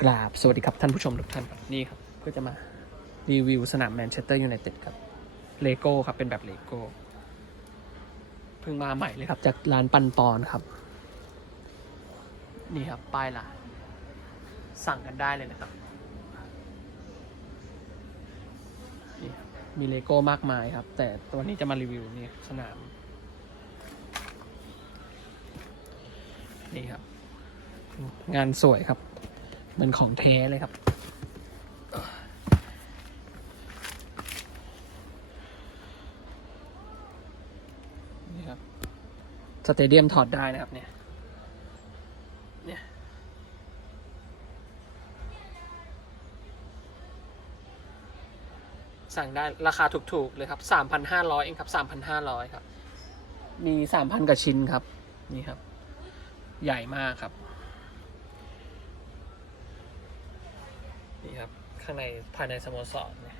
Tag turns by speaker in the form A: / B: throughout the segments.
A: กราบสวัสดีครับท่านผู้ชมทุกท่านครับนี่ครับก็จะมารีวิวสนามแมนเชสเตอร์ยูไนเต็ดครับเลโก้ครับเป็นแบบเลโก้เพิ่งมาใหม่เลยครับ จากร้านปันปอนครับ นี่ครับป้ายละสั่งกันได้เลยนะครับนี่ครับมีเลโก้มากมายครับ แต่ตัวนี้จะมารีวิวนี่สนาม นี่ครับ งานสวยครับ เหมือนของแท้เลยครับ นี่ครับ สเตเดียมถอดได้นะครับเนี่ย เนี่ย สั่งได้ราคาถูกๆเลยครับสามพันห้าร้อยเองครับสามพันห้าร้อยครับ มีสามพันกว่าชิ้นครับ นี่ครับ ใหญ่มากครับ ครับ ข้างในภายในสโมสรเนี่ย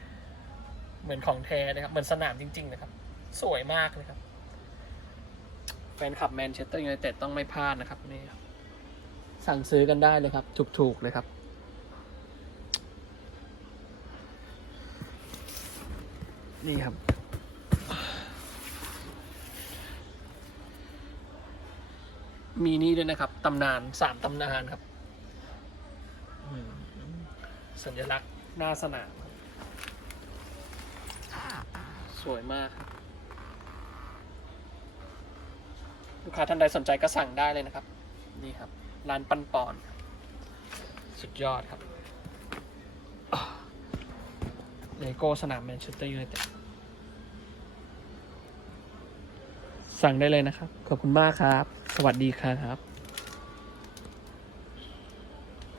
A: เหมือนของแท้เลยครับ เหมือนสนามจริง ๆ นะครับ สวยมากเลยครับ แฟนคลับแมนเชสเตอร์ยูไนเต็ดต้องไม่พลาดนะครับนี่สั่งซื้อกันได้เลยครับ ถูกๆเลยครับนี่ครับ มีนี่ด้วยนะครับ ตำนานสามตำนานครับ สัญลักษณ์หน้าสนามสวยมาก ลูกค้าท่านใดสนใจก็สั่งได้เลยนะครับ นี่ครับ ร้านปันปอน สุดยอดครับเลโก้สนามแมนเชสเตอร์ยูไนเต็ดสั่งได้เลยนะครับ ขอบคุณมากครับ สวัสดีครับ